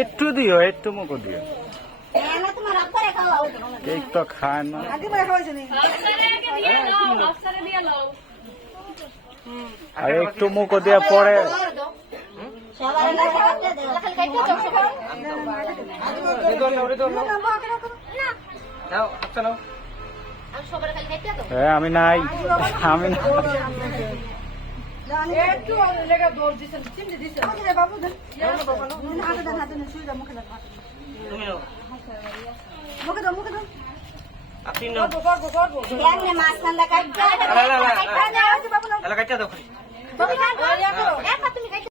একটু দিও একটু মুখো দিও কেক তো খায় না একটু মুখো দিয়ে পরে হ্যাঁ আমি নাই আমি নাই Ne yapıyorsun? Ne kadar doğru cisim? Şimdi cisim. Hadi de baba dur. Ya baba. Bunun adı da adını suyu da mı kadar kalkın? Bu kadar mı kadar? Akın ne? Bak bak bak bak. Yani masanda kaç tane? Hala hala. Hala kaç tane okuyayım?